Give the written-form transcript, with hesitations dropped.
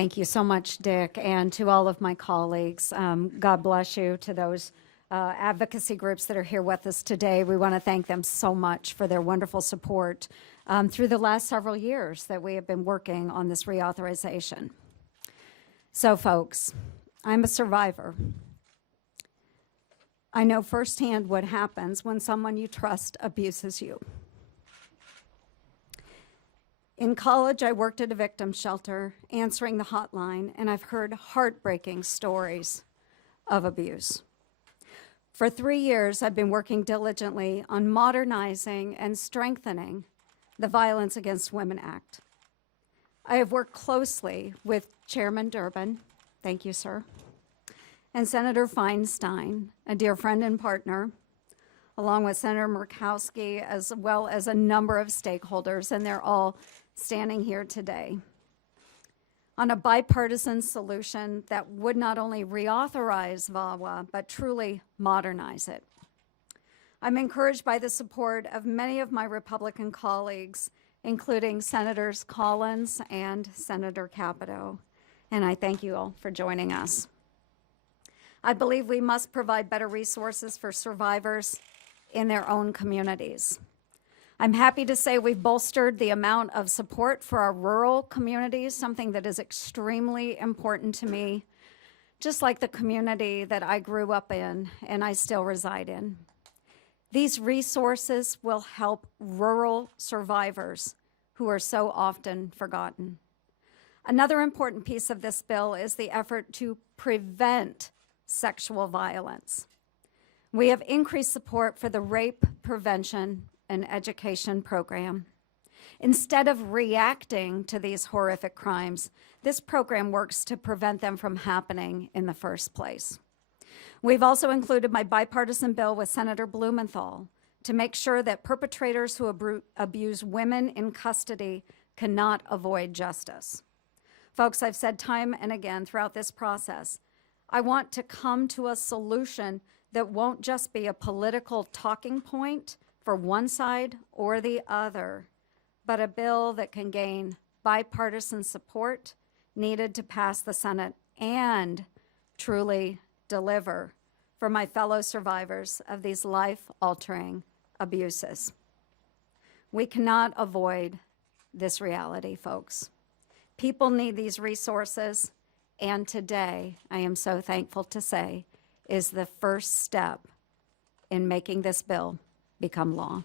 Thank you so much, Dick, and to all of my colleagues. God bless you. To those advocacy groups that are here with us today, we want to thank them so much for their wonderful support through the last several years that we have been working on this reauthorization. So, folks, I'm a survivor. I know firsthand what happens when someone you trust abuses you. In college, I worked at a victim shelter, answering the hotline, and I've heard heartbreaking stories of abuse. For 3 years, I've been working diligently on modernizing and strengthening the Violence Against Women Act. I have worked closely with Chairman Durbin, thank you, sir, and Senator Feinstein, a dear friend and partner, along with Senator Murkowski, as well as a number of stakeholders, and they're all standing here today on a bipartisan solution that would not only reauthorize VAWA, but truly modernize it. I'm encouraged by the support of many of my Republican colleagues, including Senators Collins and Senator Capito, and I thank you all for joining us. I believe we must provide better resources for survivors in their own communities. I'm happy to say we've bolstered the amount of support for our rural communities, something that is extremely important to me, just like the community that I grew up in and I still reside in. These resources will help rural survivors who are so often forgotten. Another important piece of this bill is the effort to prevent sexual violence. We have increased support for the Rape Prevention and Education Program. Instead of reacting to these horrific crimes, this program works to prevent them from happening in the first place. We've also included my bipartisan bill with Senator Blumenthal to make sure that perpetrators who abuse women in custody cannot avoid justice. Folks, I've said time and again throughout this process, I want to come to a solution that won't just be a political talking point for one side or the other, but a bill that can gain bipartisan support needed to pass the Senate and truly deliver for my fellow survivors of these life-altering abuses. We cannot avoid this reality, folks. People need these resources, and today, I am so thankful to say, is the first step in making this bill become law.